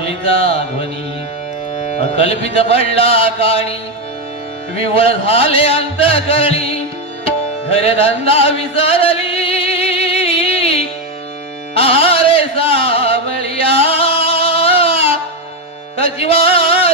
ध्वनी अकल्पित पडला काणी विवळ झाले अंत करणी घरधंदा विसरली. आरे सावळिया सचिवा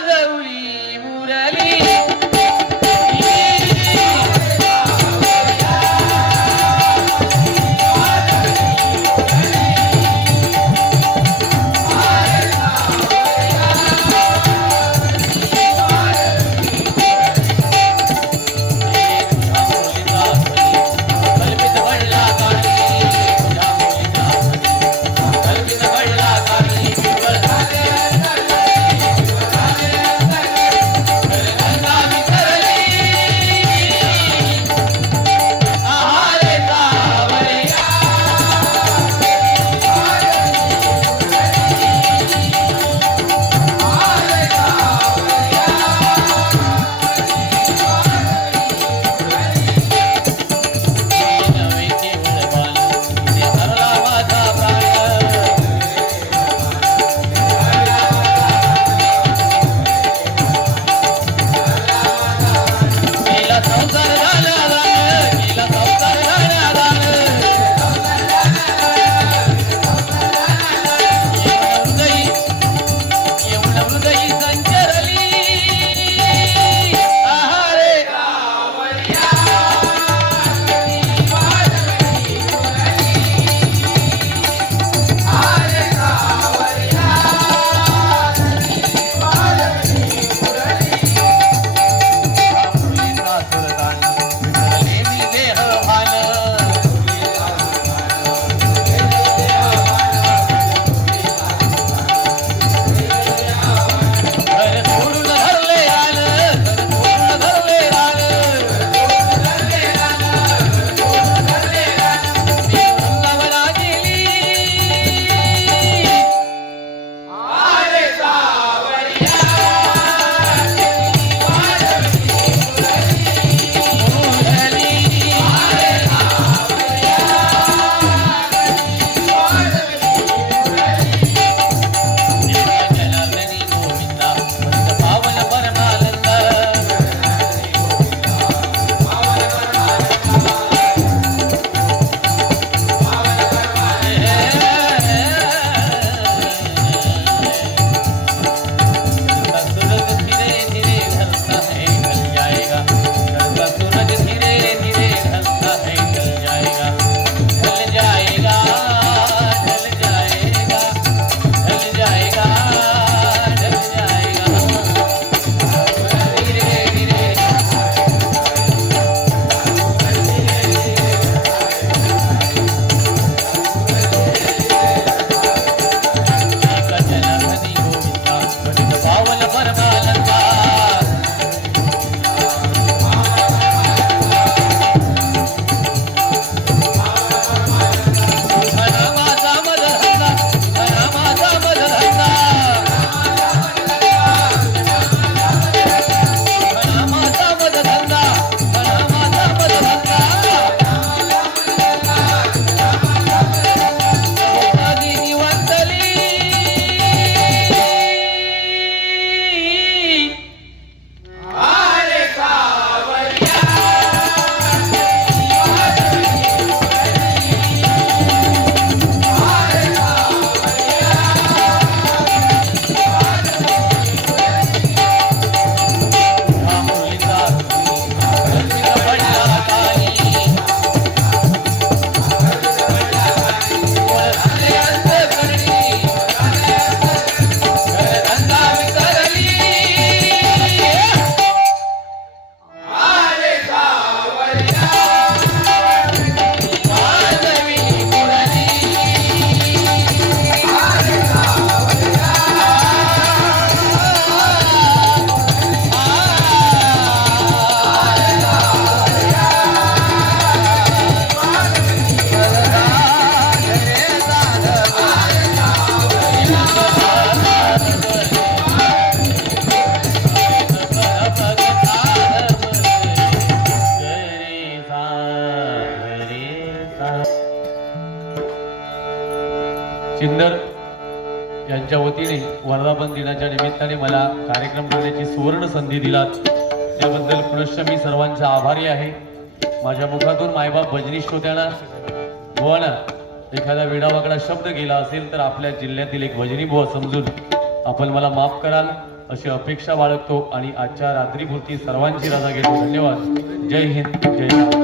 यांच्या वतीने वर्धापन दिनाच्या निमित्ताने मला कार्यक्रम करण्याची सुवर्ण संधी दिलात. त्याबद्दल पुनश्च मी सर्वांचा आभारी आहे. माझ्या मुखातून मायबाप भजनी श्रोत्यांना बुवाना एखादा वेडावाकडा शब्द गेला असेल तर आपल्या जिल्ह्यातील एक भजनी बुवा समजून आपण मला माफ कराल अशी अपेक्षा बाळगतो आणि आजच्या रात्रीपुरती सर्वांची रजा घेतो. धन्यवाद. जय हिंद. जय